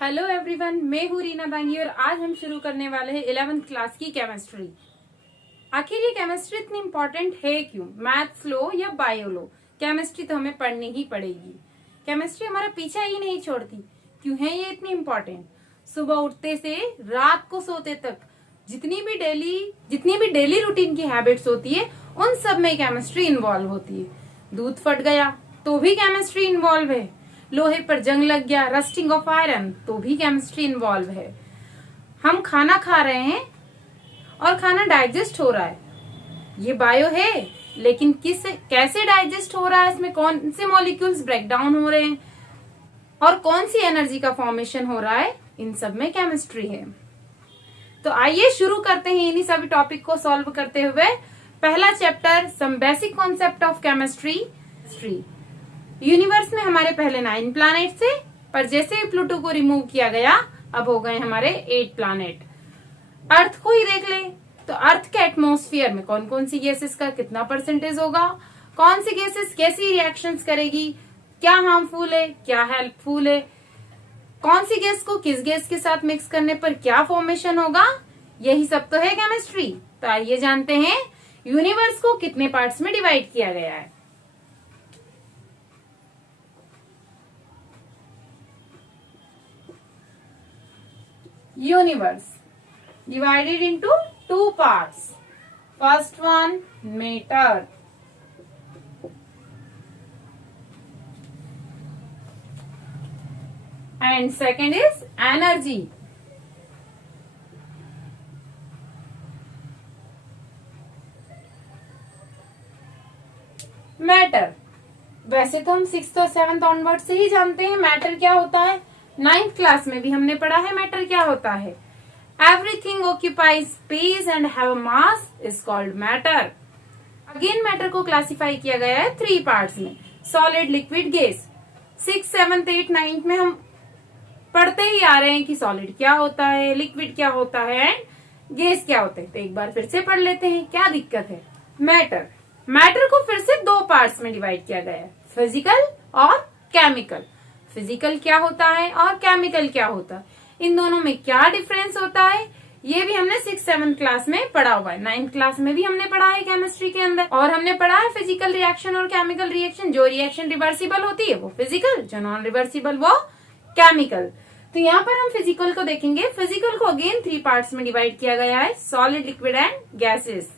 Hello everyone, मैं हूँ रीना दांगी और आज हम शुरू करने वाले हैं 11th क्लास की केमिस्ट्री। आखिर ये केमिस्ट्री इतनी इम्पोर्टेंट है क्यों? मैथ्स लो या बायो लो, केमिस्ट्री तो हमें पढ़नी ही पड़ेगी। केमिस्ट्री हमारा पीछा ही नहीं छोड़ती। क्यों है ये इतनी इम्पोर्टेंट? सुबह उठते से रात को सोते तक जितनी भी डेली रूटीन की हैबिट्स होती है उन सब में केमिस्ट्री इन्वॉल्व होती है। दूध फट गया तो भी केमिस्ट्री इन्वॉल्व है। लोहे पर जंग लग गया, रस्टिंग ऑफ आयरन, तो भी केमिस्ट्री इन्वॉल्व है। हम खाना खा रहे हैं और खाना डाइजेस्ट हो रहा है, ये बायो है, लेकिन कैसे डाइजेस्ट हो रहा है, इसमें कौन से मॉलिक्यूल्स ब्रेक डाउन हो रहे हैं और कौन सी एनर्जी का फॉर्मेशन हो रहा है, इन सब में केमिस्ट्री है। तो आइए शुरू करते हैं इन्हीं सभी टॉपिक को सॉल्व करते हुए। पहला chapter, some basic concept of chemistry. Universe में हमारे पहले 9 प्लैनेट थे, पर जैसे ही प्लूटो को रिमूव किया गया अब हो गए हमारे 8 प्लैनेट। अर्थ को ही देख ले तो अर्थ के एटमॉस्फेयर में कौन कौन सी गैसेस का कितना परसेंटेज होगा, कौन सी गैसेस कैसी रिएक्शंस करेगी, क्या हार्मफुल है क्या हेल्पफुल है, कौन सी गैस को किस गैस के साथ मिक्स करने पर क्या फॉर्मेशन होगा, यही सब तो है केमिस्ट्री। तो आइए जानते हैं यूनिवर्स को कितने पार्ट्स में डिवाइड किया गया है। Universe divided into 2 parts. First one, matter. And second is energy. Matter वैसे तो हम 6th और 7th ऑनवर्ड से ही जानते हैं मैटर क्या होता है। 9th क्लास में भी हमने पढ़ा है मैटर क्या होता है। Everything occupies space and have mass is called matter. Again matter को क्लासिफाई किया गया है 3 पार्ट्स में, solid, liquid, gas. 6th, 7th, 8th, 9th में हम पढ़ते ही आ रहे हैं कि सॉलिड क्या होता है, लिक्विड क्या होता है एंड गैस क्या होता है। तो एक बार फिर से पढ़ लेते हैं, क्या दिक्कत है। मैटर को फिर से 2 पार्ट्स में डिवाइड किया गया है, फिजिकल और केमिकल। फिजिकल क्या होता है और केमिकल क्या होता है, इन दोनों में क्या डिफरेंस होता है, ये भी हमने 6th 7th क्लास में पढ़ा हुआ है। 9th क्लास में भी हमने पढ़ा है केमिस्ट्री के अंदर। और हमने पढ़ा है फिजिकल रिएक्शन और केमिकल रिएक्शन। जो रिएक्शन रिवर्सिबल होती है वो फिजिकल, जो नॉन रिवर्सिबल वो केमिकल। तो यहाँ पर हम फिजिकल को देखेंगे। फिजिकल को अगेन 3 पार्ट्स में डिवाइड किया गया है, solid, liquid and gases.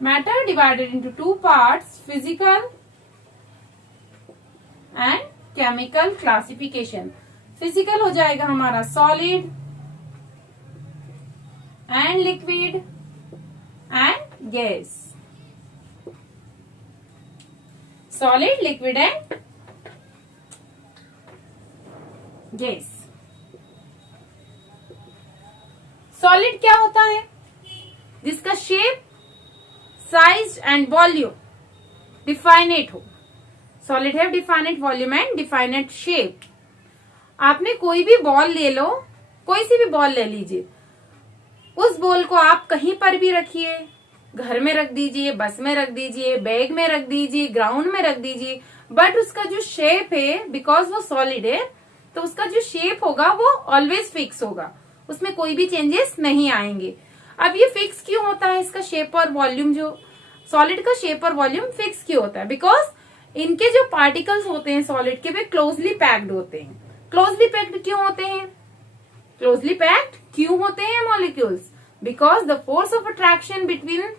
Matter divided into 2 parts, physical and chemical classification. Physical हो जाएगा हमारा solid and liquid and gas. Solid, liquid and gas. Solid क्या होता है? जिसका shape, size and volume definite हो। सॉलिड है definite volume and definite shape. आपने कोई भी बॉल ले लो, कोई सी भी बॉल ले लीजिए, उस बॉल को आप कहीं पर भी रखिए, घर में रख दीजिए, बस में रख दीजिए, बैग में रख दीजिए, ग्राउंड में रख दीजिए, बट उसका जो शेप है, बिकॉज वो सॉलिड है, तो उसका जो शेप होगा वो ऑलवेज फिक्स होगा, उसमें कोई भी चेंजेस नहीं आएंगे। अब ये फिक्स क्यों होता है? इसका शेप और वॉल्यूम, जो सॉलिड का शेप और वॉल्यूम फिक्स क्यों होता है? बिकॉज इनके जो पार्टिकल्स होते हैं सॉलिड के, वे क्लोजली पैक्ड होते हैं। क्लोजली पैक्ड क्यों होते हैं? क्लोजली पैक्ड क्यों होते हैं molecules? Because the force of attraction between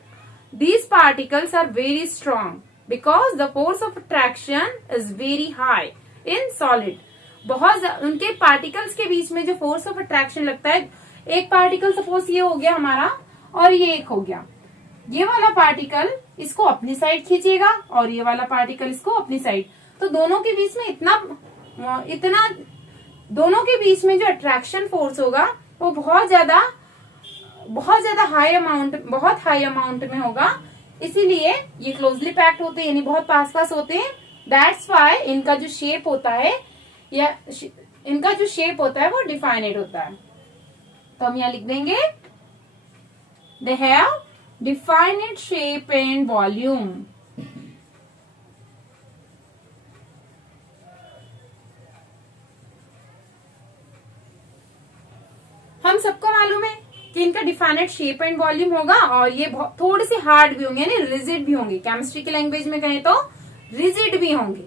these particles are very strong, because the force of attraction is very high in solid. बहुत उनके पार्टिकल्स के बीच में जो फोर्स ऑफ अट्रैक्शन लगता है, एक पार्टिकल सपोज ये हो गया हमारा और ये एक हो गया, ये वाला पार्टिकल इसको अपनी साइड खींचेगा और ये वाला पार्टिकल इसको अपनी साइड, तो दोनों के बीच में इतना दोनों के बीच में जो अट्रैक्शन फोर्स होगा वो बहुत ज्यादा हाई अमाउंट में होगा। इसीलिए ये क्लोजली पैक्ड होते हैं, यानी बहुत पास पास होते हैं। दैट्स व्हाई इनका जो शेप होता है वो डिफाइनेट होता है। तो हम यहाँ लिख देंगे, they have definite shape and volume. हम सबको मालूम है कि इनका डिफाइनेट शेप एंड वॉल्यूम होगा और ये थोड़े से हार्ड भी होंगे, यानी रिजिड भी होंगे। केमिस्ट्री की लैंग्वेज में कहें तो रिजिड भी होंगे।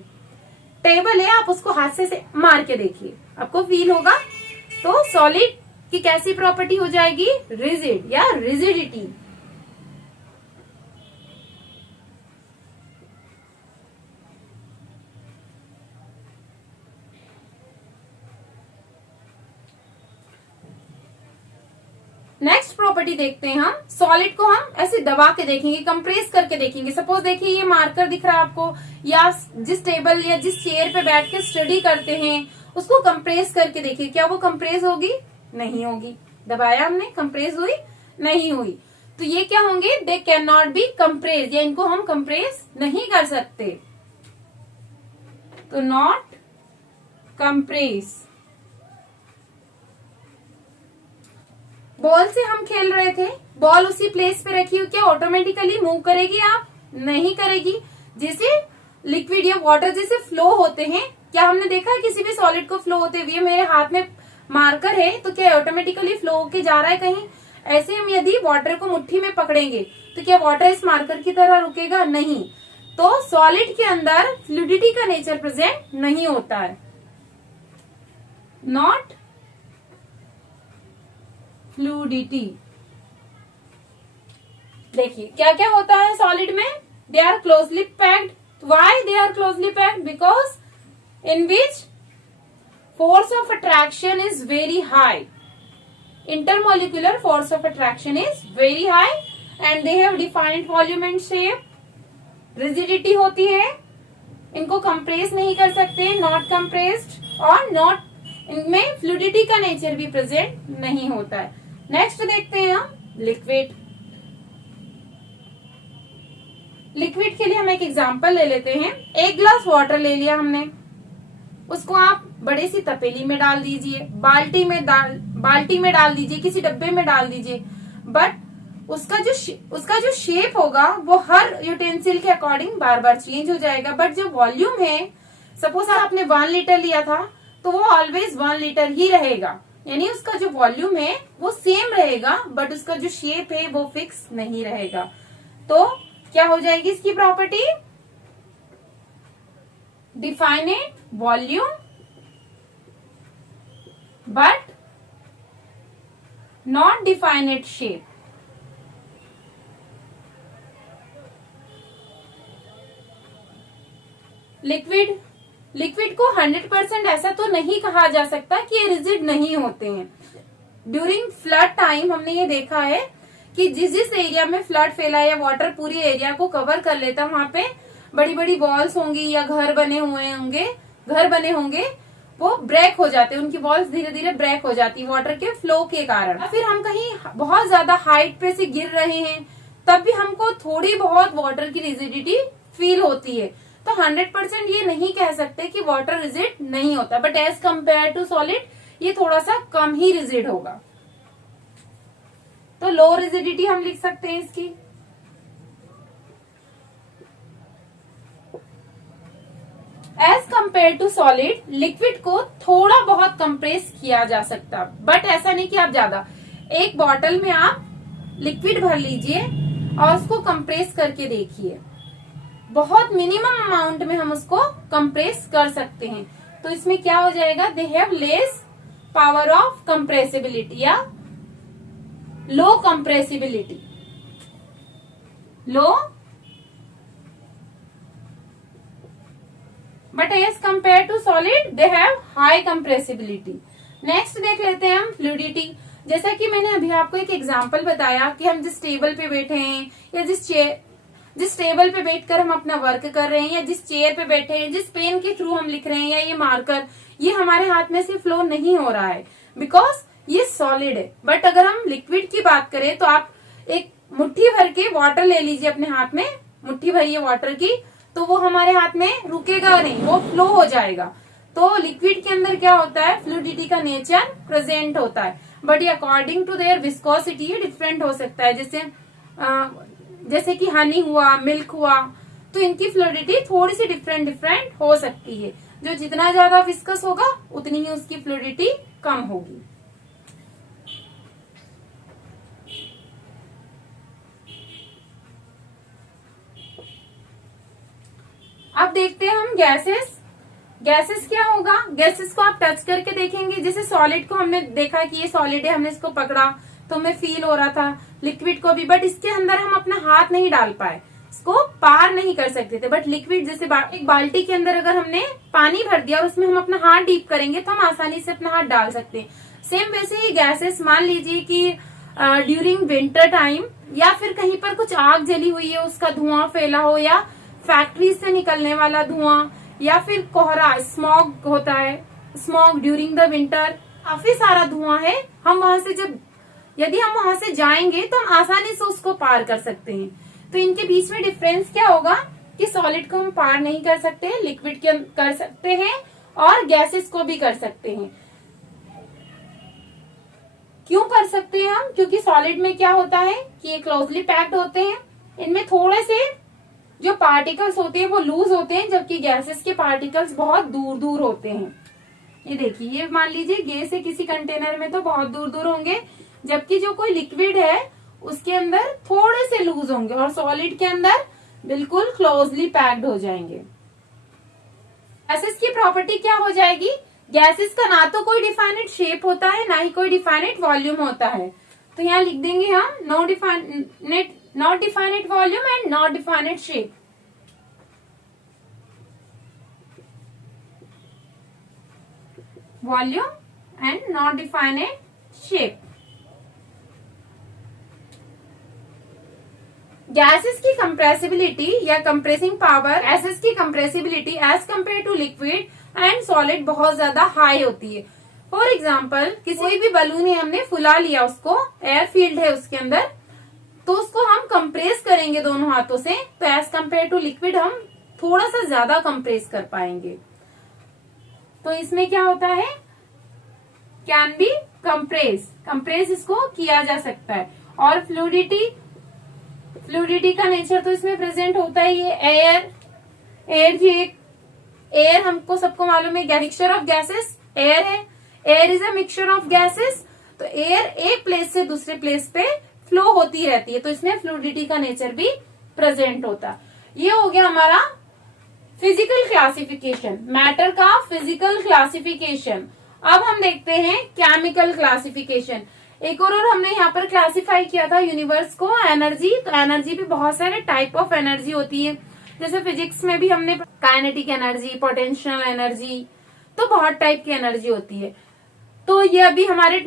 टेबल है, आप उसको हाथ से मार के देखिए, आपको फील होगा। तो सॉलिड की कैसी प्रॉपर्टी हो जाएगी? रिजिड या रिजिडिटी। नेक्स्ट प्रॉपर्टी देखते हैं हम। सॉलिड को हम ऐसे दबा के देखेंगे, कंप्रेस करके देखेंगे। सपोज देखिए ये मार्कर दिख रहा है आपको, या जिस टेबल या जिस चेयर पे बैठ के स्टडी करते हैं उसको कंप्रेस करके देखिए, क्या वो कंप्रेस होगी? नहीं होगी। दबाया हमने, कंप्रेस हुई? नहीं हुई। तो ये क्या होंगे? They can not be compress, या इनको हम कंप्रेस नहीं कर सकते। तो नॉट कंप्रेस। बॉल से हम खेल रहे थे, बॉल उसी प्लेस पे रखी हुई, क्या ऑटोमेटिकली मूव करेगी? आप नहीं करेगी। जैसे लिक्विड या वाटर जैसे फ्लो होते हैं, क्या हमने देखा है किसी भी सॉलिड को फ्लो होते हुए? मेरे हाथ में मार्कर है तो क्या ऑटोमेटिकली फ्लो होके जा रहा है कहीं? ऐसे हम यदि वाटर को मुट्ठी में पकड़ेंगे तो क्या वाटर इस मार्कर की तरह रुकेगा? नहीं। तो सॉलिड के अंदर फ्लूइडिटी का नेचर प्रेजेंट नहीं होता है। Not fluidity. देखिए क्या क्या होता है सॉलिड में? They are closely packed. Why they are closely packed? Because in which force of attraction is very high. Intermolecular force of attraction is very high and they have defined volume and shape. Rigidity होती है, इनको compress नहीं कर सकते, not compressed, और not, इनमें fluidity का nature भी प्रेजेंट नहीं होता है। नेक्स्ट देखते हैं हम लिक्विड। लिक्विड के लिए हम एक एग्जांपल ले लेते हैं। एक ग्लास वाटर ले लिया हमने, उसको आप बड़े सी तपेली में डाल दीजिए, बाल्टी में डाल दीजिए, किसी डब्बे में डाल दीजिए, बट उसका जो शेप होगा वो हर यूटेंसिल के अकॉर्डिंग बार बार चेंज हो जाएगा। बट जो वॉल्यूम है, सपोज आपने 1 लीटर लिया था तो वो ऑलवेज 1 लीटर ही रहेगा, यानी उसका जो वॉल्यूम है वो सेम रहेगा, बट उसका जो शेप है वो फिक्स नहीं रहेगा। तो क्या हो जाएगी इसकी property? Definite volume but not definite shape. Liquid को 100% ऐसा तो नहीं कहा जा सकता कि ये रिजिड नहीं होते हैं। ड्यूरिंग फ्लड टाइम हमने ये देखा है कि जिस एरिया में फ्लड फैला या वाटर पूरी एरिया को कवर कर लेता, वहां पे बड़ी बड़ी वॉल्स होंगी या घर बने होंगे, वो ब्रेक हो जाते हैं, उनकी वॉल्स धीरे धीरे ब्रेक हो जाती है वाटर के फ्लो के कारण। फिर हम कहीं बहुत ज्यादा हाइट पे से गिर रहे हैं तब भी हमको थोड़ी बहुत वाटर की रिजिडिटी फील होती है। तो 100% ये नहीं कह सकते कि वाटर रिजिड नहीं होता, but as compare to solid ये थोड़ा सा कम ही रिजिड होगा। तो लो रिजिडिटी हम लिख सकते हैं इसकी। As compare to solid, liquid को थोड़ा बहुत कंप्रेस किया जा सकता, बट ऐसा नहीं कि आप ज्यादा। एक बॉटल में आप लिक्विड भर लीजिए और उसको कंप्रेस करके देखिए, बहुत मिनिमम अमाउंट में हम उसको कंप्रेस कर सकते हैं। तो इसमें क्या हो जाएगा? They have less power of compressibility या low compressibility. Low but as compare to solid they have high compressibility. Next देख लेते हैं हम फ्लूइडिटी। जैसा कि मैंने अभी आपको एक एग्जांपल बताया कि हम जिस टेबल पे बैठे हैं या जिस टेबल पे बैठकर हम अपना वर्क कर रहे हैं, या जिस चेयर पे बैठे हैं, जिस पेन के थ्रू हम लिख रहे हैं, या ये मार्कर, ये हमारे हाथ में से फ्लो नहीं हो रहा है बिकॉज ये सॉलिड है। बट अगर हम लिक्विड की बात करें तो आप एक मुट्ठी भर के वाटर ले लीजिए अपने हाथ में, मुट्ठी भरिए वाटर की, तो वो हमारे हाथ में रुकेगा नहीं, वो फ्लो हो जाएगा। तो लिक्विड के अंदर क्या होता है? फ्लूइडिटी का नेचर प्रेजेंट होता है, बट ये according to their viscosity different हो सकता है। जैसे कि हनी हुआ, मिल्क हुआ, तो इनकी फ्लूइडिटी थोड़ी सी डिफरेंट हो सकती है। जो जितना ज्यादा विस्कस होगा उतनी ही उसकी फ्लूइडिटी कम होगी। अब देखते हैं हम गैसेस। गैसेस क्या होगा, गैसेस को आप टच करके देखेंगे। जैसे सॉलिड को हमने देखा कि ये सॉलिड है, हमने इसको पकड़ा तो हमें फील हो रहा था, लिक्विड को भी, बट इसके अंदर हम अपना हाथ नहीं डाल पाए, इसको पार नहीं कर सकते थे। बट लिक्विड जैसे एक बाल्टी के अंदर अगर हमने पानी भर दिया और उसमें हम अपना हाथ डीप करेंगे तो हम आसानी से अपना हाथ डाल सकते हैं। सेम वैसे ही गैसेस, मान लीजिए कि ड्यूरिंग विंटर टाइम या फिर कहीं पर कुछ आग जली हुई है, उसका धुआं फैला हो, या फैक्ट्री से निकलने वाला धुआं, या फिर कोहरा, स्मॉग होता है, स्मॉग ड्यूरिंग द विंटर, काफी सारा धुआं है। हम वहां से यदि हम वहां से जाएंगे तो हम आसानी से उसको पार कर सकते हैं। तो इनके बीच में डिफरेंस क्या होगा कि सॉलिड को हम पार नहीं कर सकते, लिक्विड के कर सकते हैं और गैसेस को भी कर सकते हैं। क्यों कर सकते हैं हम? क्योंकि सॉलिड में क्या होता है कि ये क्लोजली पैक्ड होते हैं, इनमें थोड़े से जो पार्टिकल्स होते हैं वो लूज होते हैं, जबकि गैसेस के पार्टिकल्स बहुत दूर दूर होते हैं। ये देखिए, ये मान लीजिए गैस है किसी कंटेनर में तो बहुत दूर दूर होंगे, जबकि जो कोई लिक्विड है उसके अंदर थोड़े से लूज होंगे, और सॉलिड के अंदर बिल्कुल क्लोजली पैक्ड हो जाएंगे। गैसेस की प्रॉपर्टी क्या हो जाएगी? गैसेस का ना तो कोई डिफाइनेट शेप होता है, ना ही कोई डिफाइनेट वॉल्यूम होता है। तो यहाँ लिख देंगे हम not definite volume and not definite shape. Volume and not definite shape. Gases की कंप्रेसिबिलिटी या कंप्रेसिंग पावर, गैसेस की compressibility as compare to liquid and solid बहुत ज्यादा हाई होती है। फॉर एग्जाम्पल, कोई भी बलून है, हमने फुला लिया उसको, एयर फील्ड है उसके अंदर, तो उसको हम कंप्रेस करेंगे दोनों हाथों से, तो एज कम्पेयर टू लिक्विड हम थोड़ा सा ज्यादा कंप्रेस कर पाएंगे। तो इसमें क्या होता है, कैन बी कंप्रेस इसको किया जा सकता है। और फ्लूइडिटी का नेचर तो इसमें प्रेजेंट होता ही है। एयर हमको सबको मालूम है, मिक्सचर ऑफ गैसेस एयर है, air is a mixture of gases. तो एयर एक प्लेस से दूसरे प्लेस पे फ्लो होती रहती है, तो इसमें फ्लूइडिटी का नेचर भी प्रेजेंट होता। ये हो गया हमारा फिजिकल क्लासिफिकेशन, मैटर का फिजिकल क्लासिफिकेशन। अब हम देखते हैं केमिकल क्लासिफिकेशन। एक और हमने यहाँ पर क्लासिफाई किया था यूनिवर्स को, एनर्जी। तो एनर्जी भी बहुत सारे टाइप ऑफ एनर्जी होती है, जैसे फिजिक्स में भी हमने काइनेटिक एनर्जी, पोटेंशियल एनर्जी, तो बहुत टाइप की एनर्जी होती है। तो ये अभी हमारे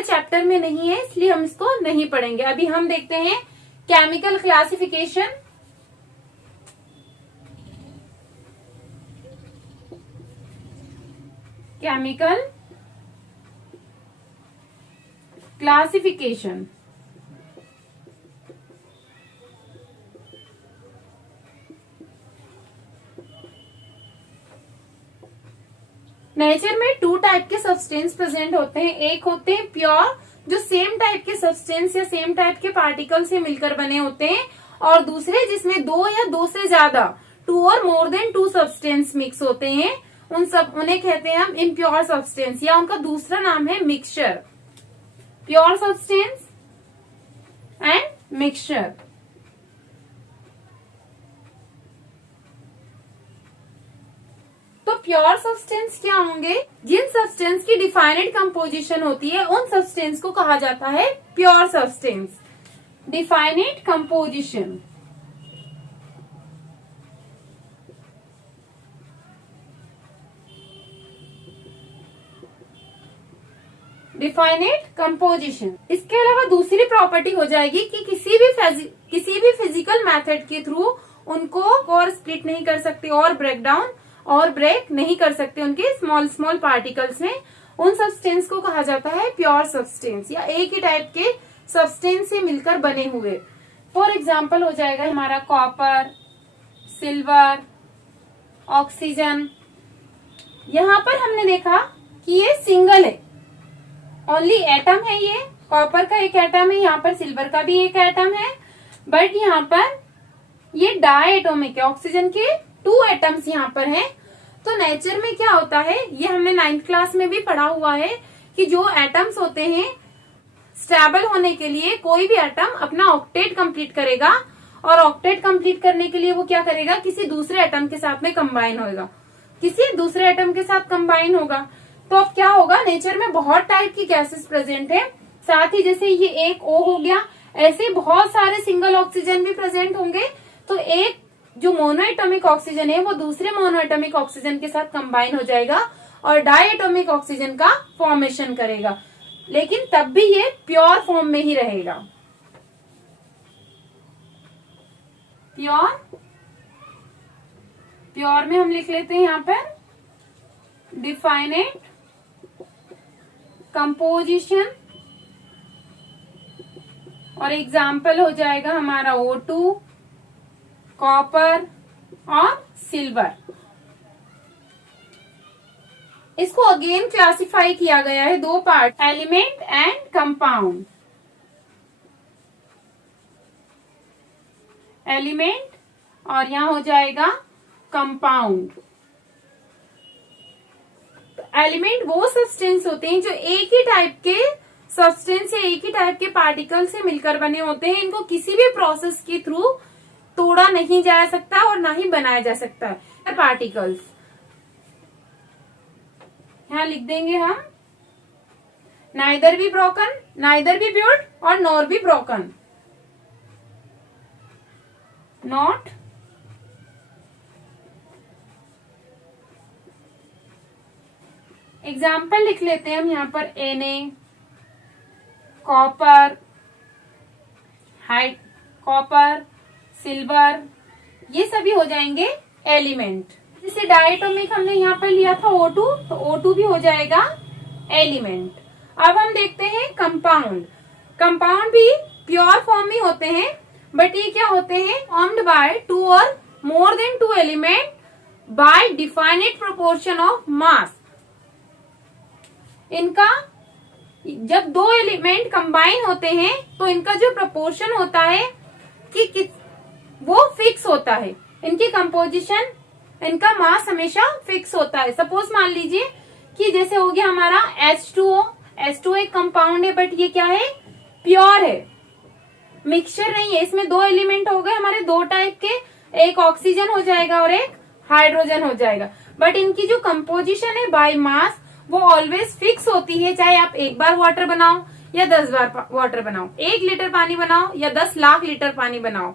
चैप्टर में नहीं है, इसलिए हम इसको नहीं पढ़ेंगे। अभी हम देखते हैं chemical classification. Chemical classification. Nature में टू टाइप के सब्सटेंस प्रेजेंट होते हैं। एक होते हैं प्योर, जो सेम टाइप के सब्सटेंस या सेम टाइप के पार्टिकल से मिलकर बने होते हैं, और दूसरे जिसमें दो या दो से ज्यादा, टू और more than two substance mix होते हैं, उन्हें कहते हैं हम इम्प्योर सब्सटेंस, या उनका दूसरा नाम है mixture. Pure substance and mixture. तो प्योर सब्सटेंस क्या होंगे? जिन सब्सटेंस की डिफाइनेट कंपोजिशन होती है उन सब्सटेंस को कहा जाता है pure substance. Definite composition. Definite composition. इसके अलावा दूसरी प्रॉपर्टी हो जाएगी कि किसी भी फिजिकल मेथड के थ्रू उनको और स्प्लिट नहीं कर सकते और ब्रेक नहीं कर सकते उनके स्मॉल पार्टिकल्स में। उन सब्सटेंस को कहा जाता है प्योर सब्सटेंस, या एक ही टाइप के सब्सटेंस से मिलकर बने हुए। फॉर एग्जाम्पल हो जाएगा हमारा कॉपर, सिल्वर, ऑक्सीजन। यहाँ पर हमने देखा कि ये सिंगल है, ओनली एटम है। ये कॉपर का एक एटम है, यहाँ पर सिल्वर का भी एक एटम है, बट यहाँ पर ये डायएटॉमिक है। ऑक्सीजन के 2 एटम्स यहाँ पर हैं। तो नेचर में क्या होता है, ये हमने 9th क्लास में भी पढ़ा हुआ है कि जो एटम्स होते हैं, स्टेबल होने के लिए कोई भी एटम अपना ऑक्टेट कंप्लीट करेगा, और ऑक्टेट कंप्लीट करने के लिए वो क्या करेगा, किसी दूसरे एटम के साथ में कंबाइन होगा, किसी दूसरे एटम के साथ कंबाइन होगा। तो अब क्या होगा, नेचर में बहुत टाइप की गैसेस प्रेजेंट है, साथ ही जैसे ये एक O हो गया, ऐसे बहुत सारे सिंगल ऑक्सीजन भी प्रेजेंट होंगे। तो एक जो मोनोएटॉमिक ऑक्सीजन है वो दूसरे मोनोएटॉमिक ऑक्सीजन के साथ कंबाइन हो जाएगा और डायएटॉमिक ऑक्सीजन का फॉर्मेशन करेगा, लेकिन तब भी ये प्योर फॉर्म में ही रहेगा। प्योर में हम लिख लेते हैं यहाँ पर डिफाइनेट कंपोजिशन, और एग्जाम्पल हो जाएगा हमारा O2, कॉपर और सिल्वर। इसको अगेन क्लासिफाई किया गया है दो part, element and compound. Element और यहां हो जाएगा कंपाउंड। एलिमेंट वो सब्सटेंस होते हैं जो एक ही टाइप के सब्सटेंस या एक ही टाइप के पार्टिकल से मिलकर बने होते हैं। इनको किसी भी प्रोसेस के थ्रू तोड़ा नहीं जा सकता और ना ही बनाया जा सकता है। पार्टिकल्स यहां लिख देंगे हम, neither be broken, neither be built और nor be broken, not example लिख लेते हैं हम यहाँ पर Na, कॉपर, कॉपर, सिल्वर, ये सभी हो जाएंगे एलिमेंट। जैसे डायटोमिक हमने यहाँ पर लिया था O2, तो O2 भी हो जाएगा एलिमेंट। अब हम देखते हैं कंपाउंड। कंपाउंड भी प्योर फॉर्म ही होते हैं, बट ये क्या होते हैं, फॉर्म्ड बाय टू और more than two element by definite proportion of mass. इनका जब दो एलिमेंट कंबाइन होते हैं तो इनका जो प्रोपोर्शन होता है कि वो फिक्स होता है। इनकी कंपोजिशन, इनका मास हमेशा फिक्स होता है। सपोज मान लीजिए कि जैसे हो गया हमारा H2O। H2O एक कंपाउंड है, बट ये क्या है, प्योर है, मिक्सचर नहीं है। इसमें दो एलिमेंट हो गए हमारे दो टाइप के, एक ऑक्सीजन हो जाएगा और एक हाइड्रोजन हो जाएगा। बट इनकी जो कंपोजिशन है बाय मास वो ऑलवेज फिक्स होती है, चाहे आप एक बार वाटर बनाओ या 10 बार वाटर बनाओ, 1 लीटर पानी बनाओ या 10 लाख लीटर पानी बनाओ,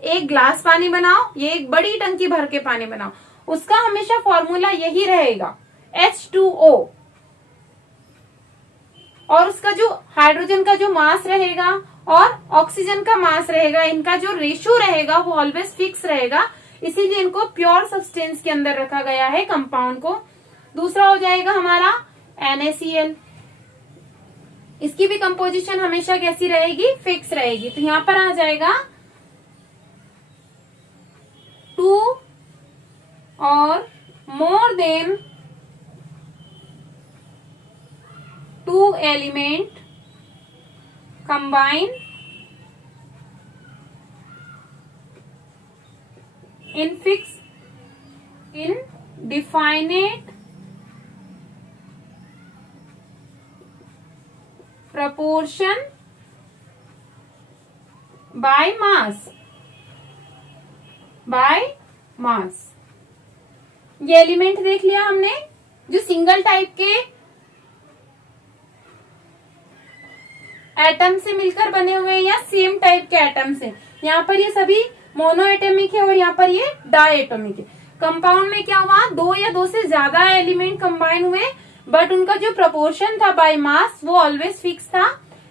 एक ग्लास पानी बनाओ या एक बड़ी टंकी भर के पानी बनाओ, उसका हमेशा फॉर्मूला यही रहेगा H2O। और उसका जो हाइड्रोजन का जो मास रहेगा और ऑक्सीजन का मास रहेगा, इनका जो रेशियो रहेगा वो ऑलवेज फिक्स रहेगा, इसीलिए इनको प्योर सब्सटेंस के अंदर रखा गया है कंपाउंड को। दूसरा हो जाएगा हमारा NaCl। इसकी भी कंपोजिशन हमेशा कैसी रहेगी, फिक्स रहेगी। तो यहां पर आ जाएगा 2 और more then 2 element combine in definite proportion by mass। ये एलिमेंट देख लिया हमने जो सिंगल टाइप के एटम से मिलकर बने हुए हैं या सेम टाइप के एटम से। यहाँ पर ये सभी मोनोएटॉमिक है और यहाँ पर ये डायएटॉमिक है। कंपाउंड में क्या हुआ, 2 या 2 से ज्यादा एलिमेंट कंबाइन हुए, बट उनका जो प्रोपोर्शन था बाय मास वो ऑलवेज फिक्स था,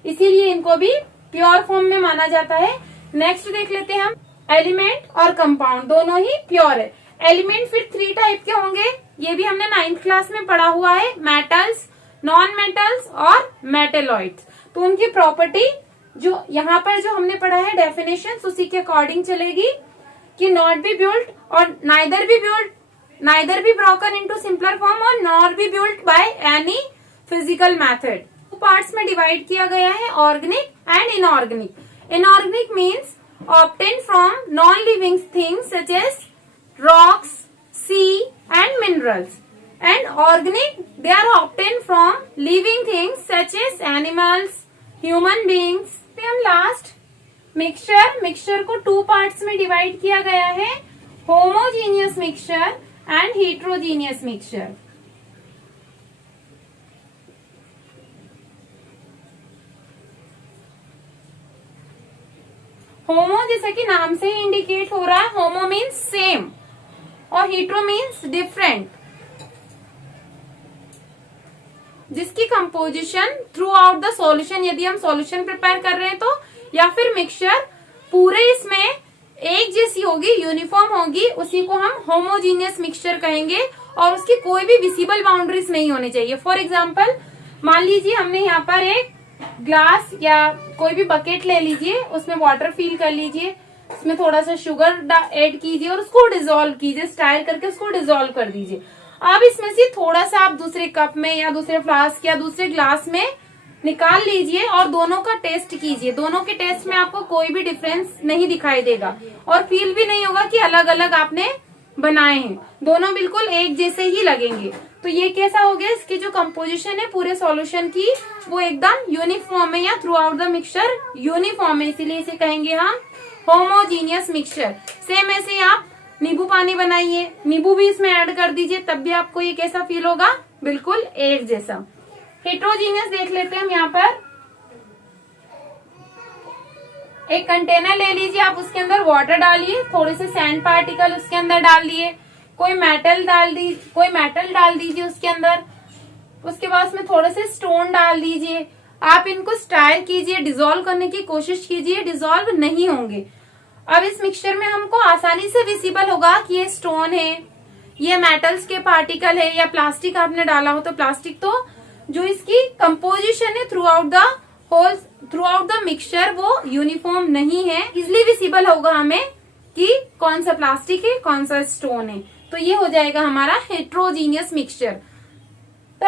इसीलिए इनको भी प्योर फॉर्म में माना जाता है। नेक्स्ट देख लेते हैं हम, एलिमेंट और कंपाउंड दोनों ही प्योर है। एलिमेंट फिर 3 टाइप के होंगे, ये भी हमने 9th क्लास में पढ़ा हुआ है, मेटल्स, नॉन मेटल्स और मेटेलॉइड्स। तो उनकी प्रॉपर्टी जो यहाँ पर जो हमने पढ़ा है डेफिनेशन उसी के अकॉर्डिंग चलेगी कि नॉट बी बिल्ट और neither be broken into simpler form और not be built by any physical method. 2 parts में डिवाइड किया गया है, organic and inorganic. Inorganic means obtained from non-living things such as rocks, sea and minerals, and organic they are obtained from living things such as animals, human beings। हम last mixture को two parts में divide किया गया है, homogeneous mixture and heterogeneous mixture. Homo जैसा कि नाम से ही इंडिकेट हो रहा है, होमो मीन्स सेम और हेट्रो मीन्स डिफरेंट, जिसकी composition throughout the solution, यदि हम सॉल्यूशन प्रिपेयर कर रहे हैं तो, या फिर मिक्सचर पूरे इसमें एक जैसी होगी, यूनिफॉर्म होगी, उसी को हम होमोजीनियस मिक्सचर कहेंगे और उसकी कोई भी विजिबल बाउंड्रीज नहीं होनी चाहिए। फॉर एग्जाम्पल मान लीजिए हमने यहाँ पर एक ग्लास या कोई भी बकेट ले लीजिए, उसमें वाटर फिल कर लीजिए, उसमें थोड़ा सा शुगर ऐड कीजिए और उसको डिसॉल्व कीजिए, स्टाइल करके उसको डिसॉल्व कर दीजिए। अब इसमें से थोड़ा सा आप दूसरे कप में या दूसरे फ्लास्क या दूसरे ग्लास में निकाल लीजिए और दोनों का टेस्ट कीजिए। दोनों के टेस्ट में आपको कोई भी डिफरेंस नहीं दिखाई देगा और फील भी नहीं होगा कि अलग अलग आपने बनाए हैं, दोनों बिल्कुल एक जैसे ही लगेंगे। तो ये कैसा हो गया, इसकी जो कंपोजिशन है पूरे सॉल्यूशन की वो एकदम यूनिफॉर्म है या through out the mixture uniform है, इसीलिए इसे कहेंगे हम होमोजीनियस मिक्सचर। सेम ऐसे ही आप नींबू पानी बनाइए, नींबू भी इसमें ऐड कर दीजिए, तब भी आपको ये कैसा फील होगा, बिल्कुल एक जैसा। हेट्रोजीनियस देख लेते हैं हम यहाँ पर। एक कंटेनर ले लीजिए, आप उसके अंदर वाटर डालिए, थोड़े से सैंड पार्टिकल उसके अंदर डाल दिए, कोई मेटल डाल दीजिए उसके अंदर, उसके बाद उसमें थोड़े से स्टोन डाल दीजिए। आप इनको स्टायर कीजिए, डिसॉल्व करने की कोशिश कीजिए, डिसॉल्व नहीं होंगे। अब इस मिक्सचर में हमको आसानी से विजिबल होगा कि ये स्टोन है, ये मेटल्स के पार्टिकल है, या प्लास्टिक आपने डाला हो तो प्लास्टिक। तो जो इसकी कंपोजिशन है थ्रू आउट द मिक्सचर वो यूनिफॉर्म नहीं है, इजिली विजिबल होगा हमें कि कौन सा प्लास्टिक है कौन सा स्टोन है। तो ये हो जाएगा हमारा हेट्रोजीनियस मिक्सचर। तो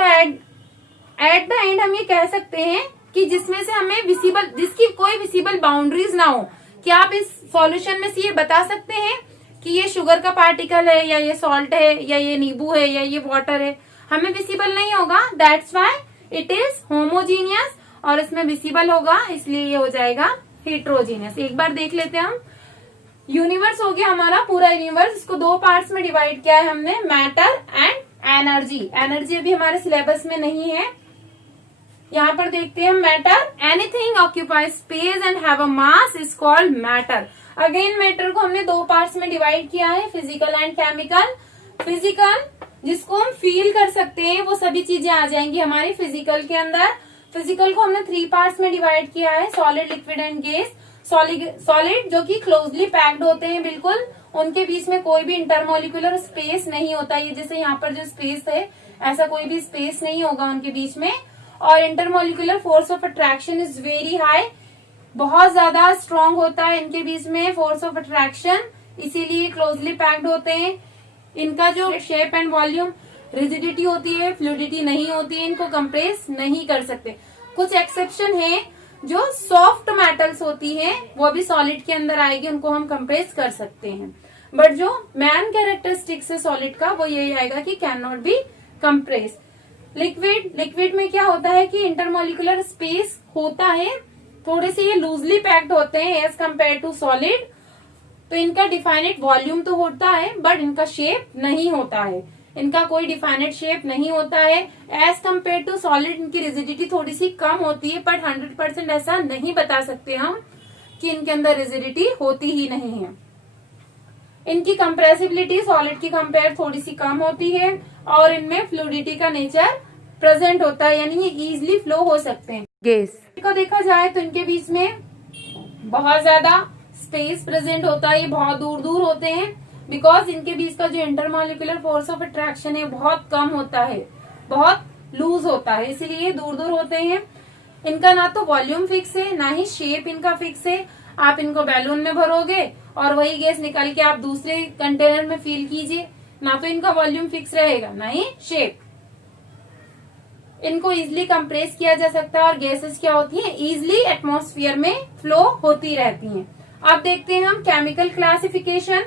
एट द एंड हम ये कह सकते हैं कि जिसमें से हमें विजिबल, जिसकी कोई विजिबल बाउंड्रीज ना हो, कि आप इस सॉल्यूशन में से ये बता सकते हैं कि ये शुगर का पार्टिकल है या ये सॉल्ट है या ये नींबू है या ये वाटर है, हमें विजिबल नहीं होगा। That's why it is homogeneous, और इसमें विजिबल होगा, इसलिए ये हो जाएगा हेट्रोजीनियस। एक बार देख लेते हैं हम। यूनिवर्स हो गया हमारा पूरा यूनिवर्स, इसको दो पार्ट्स में डिवाइड किया है हमने, मैटर एंड एनर्जी। एनर्जी अभी हमारे सिलेबस में नहीं है। यहाँ पर देखते हैं matter, anything occupy space and have a mass is called matter. Again matter को हमने दो पार्ट्स में डिवाइड किया है, फिजिकल एंड केमिकल। फिजिकल जिसको हम फील कर सकते हैं, वो सभी चीजें आ जाएंगी हमारी फिजिकल के अंदर। फिजिकल को हमने थ्री पार्ट्स में डिवाइड किया है, solid, liquid and gas. Solid जो कि क्लोजली पैक्ड होते हैं, बिल्कुल उनके बीच में कोई भी इंटरमोलिकुलर स्पेस नहीं होता। ये जैसे यहाँ पर जो स्पेस है, ऐसा कोई भी स्पेस नहीं होगा उनके बीच में। और intermolecular force of attraction is very high, बहुत ज्यादा स्ट्रॉन्ग होता है इनके बीच में फोर्स ऑफ अट्रैक्शन, इसीलिए क्लोजली पैक्ड होते हैं। इनका जो शेप एंड वॉल्यूम, रिजिडिटी होती है, फ्लूइडिटी नहीं होती है, इनको कंप्रेस नहीं कर सकते। कुछ एक्सेप्शन है, जो सॉफ्ट मेटल्स होती हैं वो भी सॉलिड के अंदर आएगी, उनको हम कंप्रेस कर सकते हैं। बट जो मेन कैरेक्टरिस्टिक्स है सॉलिड का, वो यही आएगा कि can not be compress. Liquid में क्या होता है कि इंटरमोलिकुलर स्पेस होता है, थोड़े से ये लूजली पैक्ड होते हैं एज कम्पेयर टू सॉलिड। तो इनका डिफाइनेट वॉल्यूम तो होता है, बट इनका शेप नहीं होता है, इनका कोई डिफाइनेट शेप नहीं होता है। एज कम्पेयर टू सॉलिड इनकी रिजिडिटी थोड़ी सी कम होती है, बट 100% ऐसा नहीं बता सकते हम कि इनके अंदर रिजिडिटी होती ही नहीं है। इनकी कंप्रेसिबिलिटी सॉलिड की कंपेयर थोड़ी सी कम होती है, और इनमें फ्लूइडिटी का नेचर प्रेजेंट होता है, यानी ये इजिली फ्लो हो सकते हैं। गैस को देखा जाए तो इनके बीच में बहुत ज्यादा स्पेस प्रेजेंट होता है, ये बहुत दूर दूर होते हैं, बिकॉज इनके बीच का जो इंटरमोलिकुलर फोर्स ऑफ अट्रैक्शन है बहुत कम होता है, बहुत लूज होता है, इसीलिए दूर दूर होते हैं। इनका ना तो वॉल्यूम फिक्स है, ना ही शेप इनका फिक्स है। आप इनको बैलून में भरोगे और वही गैस निकल के आप दूसरे कंटेनर में फिल कीजिए, ना तो इनका वॉल्यूम फिक्स रहेगा ना ही शेप। इनको इजिली कंप्रेस किया जा सकता है, और गैसेस क्या होती हैं, इजिली एटमॉस्फेयर में फ्लो होती रहती हैं। अब देखते हैं हम केमिकल क्लासिफिकेशन।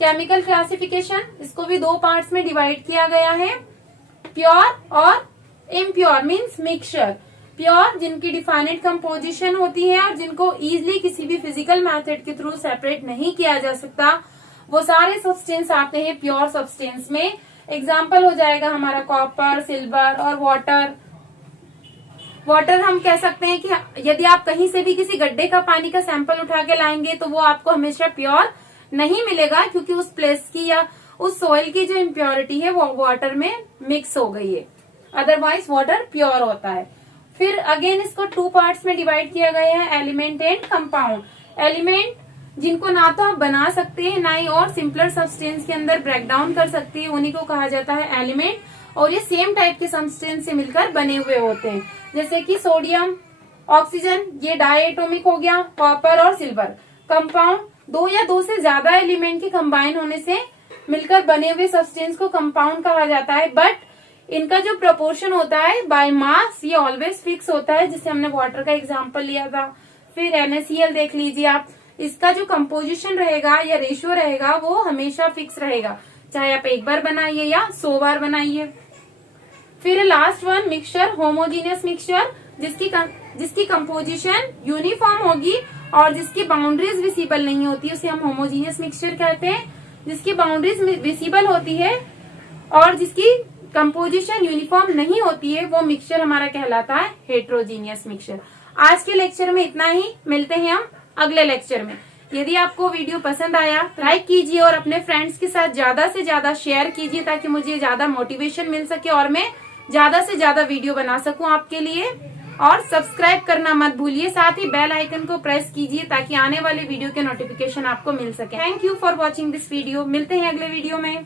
केमिकल क्लासिफिकेशन, इसको भी दो पार्ट्स में डिवाइड किया गया है, प्योर और इम्प्योर मीन्स मिक्सचर। प्योर जिनकी डिफाइनेट कंपोजिशन होती है और जिनको इजीली किसी भी फिजिकल मेथड के थ्रू सेपरेट नहीं किया जा सकता, वो सारे सब्सटेंस आते हैं प्योर सब्सटेंस में। एग्जाम्पल हो जाएगा हमारा कॉपर, सिल्वर और वाटर। वाटर हम कह सकते हैं कि यदि आप कहीं से भी किसी गड्ढे का पानी का सैंपल उठा के लाएंगे तो वो आपको हमेशा प्योर नहीं मिलेगा, क्योंकि उस प्लेस की या उस सॉइल की जो इम्प्योरिटी है वो वाटर में मिक्स हो गई है, अदरवाइज वाटर प्योर होता है। फिर अगेन इसको 2 पार्ट्स में डिवाइड किया गया है, एलिमेंट एंड कंपाउंड। एलिमेंट जिनको ना तो आप बना सकते हैं, ना ही और सिंपलर सब्सटेंस के अंदर ब्रेक डाउन कर सकते हैं, उन्हीं को कहा जाता है एलिमेंट। और ये सेम टाइप के सब्सटेंस से मिलकर बने हुए होते हैं, जैसे कि सोडियम, ऑक्सीजन, ये डायटोमिक हो गया, कॉपर और सिल्वर। कंपाउंड 2 या 2 से ज्यादा एलिमेंट के कंबाइन होने से मिलकर बने हुए सब्सटेंस को कंपाउंड कहा जाता है, बट इनका जो प्रोपोर्शन होता है बाय मास ये ऑलवेज फिक्स होता है, जिससे हमने वाटर का एग्जांपल लिया था। फिर NaCl देख लीजिए आप, इसका जो कंपोजिशन रहेगा या रेशियो रहेगा वो हमेशा फिक्स रहेगा, चाहे आप एक बार बनाइए या 100 बार बनाइए। फिर last one mixture, homogeneous mixture, जिसकी कंपोजिशन यूनिफॉर्म होगी और जिसकी बाउंड्रीज विजिबल नहीं होती, उसे हम होमोजीनियस मिक्सचर कहते हैं। जिसकी बाउंड्रीज विजिबल होती है और जिसकी कंपोजिशन यूनिफॉर्म नहीं होती है वो मिक्सचर हमारा कहलाता है हेट्रोजीनियस मिक्सचर। आज के लेक्चर में इतना ही, मिलते हैं हम अगले लेक्चर में। यदि आपको वीडियो पसंद आया तो लाइक कीजिए और अपने फ्रेंड्स के साथ ज्यादा से ज्यादा शेयर कीजिए, ताकि मुझे ज्यादा मोटिवेशन मिल सके और मैं ज्यादा से ज्यादा वीडियो बना सकूं आपके लिए। और सब्सक्राइब करना मत भूलिए, साथ ही बेल आइकन को प्रेस कीजिए ताकि आने वाले वीडियो के नोटिफिकेशन आपको मिल सके। Thank you for watching this video. मिलते हैं अगले वीडियो में।